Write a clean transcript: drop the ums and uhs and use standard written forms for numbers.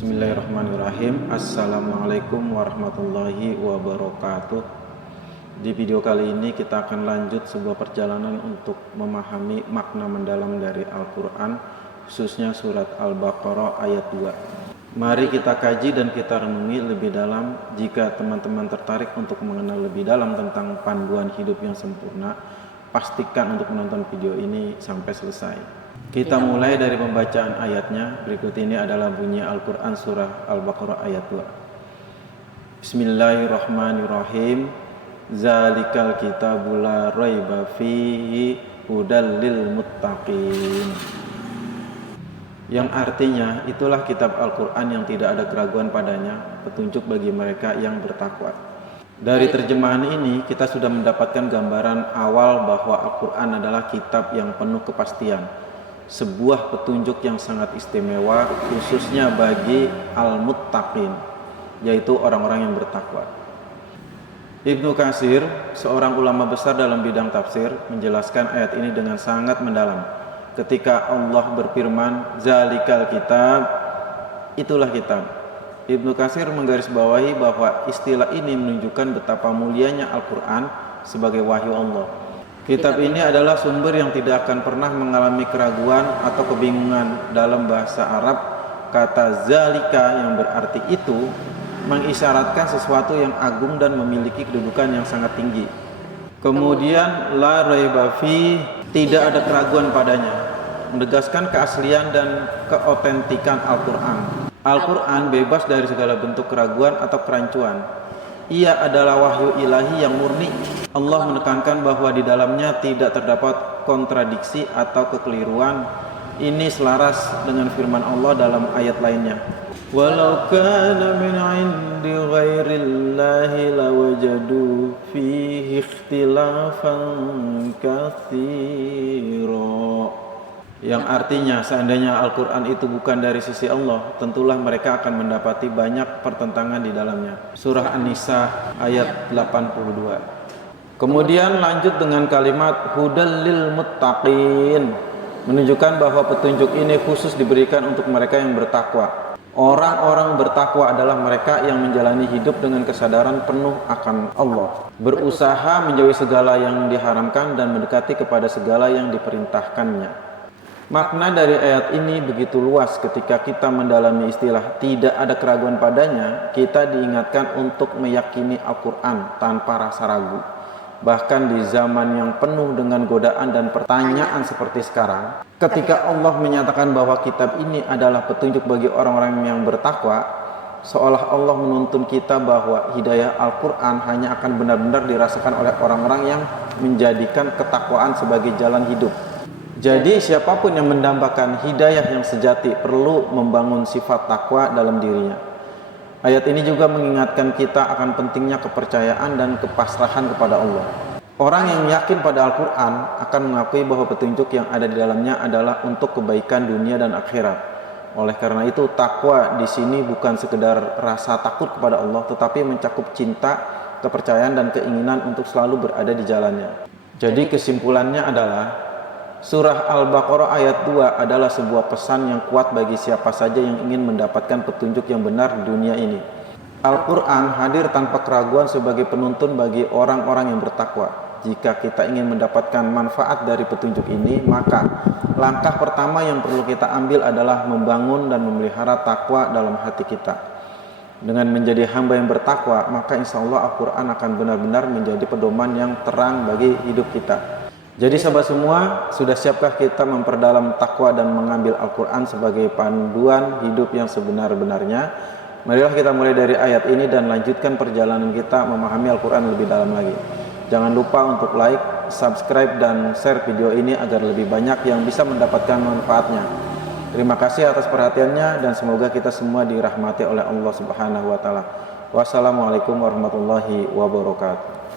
Bismillahirrahmanirrahim. Assalamualaikum warahmatullahi wabarakatuh. Di video kali ini kita akan lanjut sebuah perjalanan untuk memahami makna mendalam dari Al-Quran, khususnya surat Al-Baqarah ayat 2. Mari kita kaji dan kita renungi lebih dalam. Jika teman-teman tertarik untuk mengenal lebih dalam tentang panduan hidup yang sempurna, pastikan untuk menonton video ini sampai selesai. Kita mulai dari pembacaan ayatnya. Berikut ini adalah bunyi Al-Quran surah Al-Baqarah ayat 2. Bismillahirrahmanirrahim. Zalikal kitabul la raiba fihi hudal lil muttaqin. Yang artinya, itulah kitab Al-Quran yang tidak ada keraguan padanya, petunjuk bagi mereka yang bertakwa. Dari terjemahan ini kita sudah mendapatkan gambaran awal bahwa Al-Quran adalah kitab yang penuh kepastian, sebuah petunjuk yang sangat istimewa khususnya bagi al-muttaqin, yaitu orang-orang yang bertakwa. Ibnu Katsir, seorang ulama besar dalam bidang tafsir, menjelaskan ayat ini dengan sangat mendalam ketika Allah berfirman, "Zalikal kitab", itulah kitab. Ibnu Katsir menggarisbawahi bahwa istilah ini menunjukkan betapa mulianya Al-Quran sebagai wahyu Allah. Kitab ini adalah sumber yang tidak akan pernah mengalami keraguan atau kebingungan. Dalam bahasa Arab, kata zalika yang berarti itu mengisyaratkan sesuatu yang agung dan memiliki kedudukan yang sangat tinggi. Kemudian la raiba fi, tidak ada keraguan padanya, menegaskan keaslian dan keotentikan Al-Quran. Al-Quran bebas dari segala bentuk keraguan atau kerancuan. Ia adalah wahyu ilahi yang murni. Allah menekankan bahwa di dalamnya tidak terdapat kontradiksi atau kekeliruan. Ini selaras dengan firman Allah dalam ayat lainnya, "Walau kana min 'indi ghairillahi lawajadu fihi ikhtilafan katsira." Yang artinya, seandainya Al-Quran itu bukan dari sisi Allah, tentulah mereka akan mendapati banyak pertentangan di dalamnya. Surah An-Nisa ayat 82. Kemudian lanjut dengan kalimat hudal lil muttaqin, menunjukkan bahwa petunjuk ini khusus diberikan untuk mereka yang bertakwa. Orang-orang bertakwa adalah mereka yang menjalani hidup dengan kesadaran penuh akan Allah, berusaha menjauhi segala yang diharamkan dan mendekati kepada segala yang diperintahkannya. Makna dari ayat ini begitu luas. Ketika kita mendalami istilah tidak ada keraguan padanya, kita diingatkan untuk meyakini Al-Quran tanpa rasa ragu. Bahkan di zaman yang penuh dengan godaan dan pertanyaan seperti sekarang, ketika Allah menyatakan bahwa kitab ini adalah petunjuk bagi orang-orang yang bertakwa, seolah Allah menuntun kita bahwa hidayah Al-Quran hanya akan benar-benar dirasakan oleh orang-orang yang menjadikan ketakwaan sebagai jalan hidup. Jadi siapapun yang mendambakan hidayah yang sejati perlu membangun sifat takwa dalam dirinya. Ayat ini juga mengingatkan kita akan pentingnya kepercayaan dan kepasrahan kepada Allah. Orang yang yakin pada Al-Quran akan mengakui bahwa petunjuk yang ada di dalamnya adalah untuk kebaikan dunia dan akhirat. Oleh karena itu, takwa di sini bukan sekedar rasa takut kepada Allah, tetapi mencakup cinta, kepercayaan, dan keinginan untuk selalu berada di jalannya. Jadi kesimpulannya adalah surah Al-Baqarah ayat 2 adalah sebuah pesan yang kuat bagi siapa saja yang ingin mendapatkan petunjuk yang benar di dunia ini. Al-Quran hadir tanpa keraguan sebagai penuntun bagi orang-orang yang bertakwa. Jika kita ingin mendapatkan manfaat dari petunjuk ini, maka langkah pertama yang perlu kita ambil adalah membangun dan memelihara takwa dalam hati kita. Dengan menjadi hamba yang bertakwa, maka insya Allah Al-Quran akan benar-benar menjadi pedoman yang terang bagi hidup kita. Jadi sahabat semua, sudah siapkah kita memperdalam takwa dan mengambil Al-Quran sebagai panduan hidup yang sebenar-benarnya? Marilah kita mulai dari ayat ini dan lanjutkan perjalanan kita memahami Al-Quran lebih dalam lagi. Jangan lupa untuk like, subscribe, dan share video ini agar lebih banyak yang bisa mendapatkan manfaatnya. Terima kasih atas perhatiannya dan semoga kita semua dirahmati oleh Allah Subhanahu wa Ta'ala. Wassalamualaikum warahmatullahi wabarakatuh.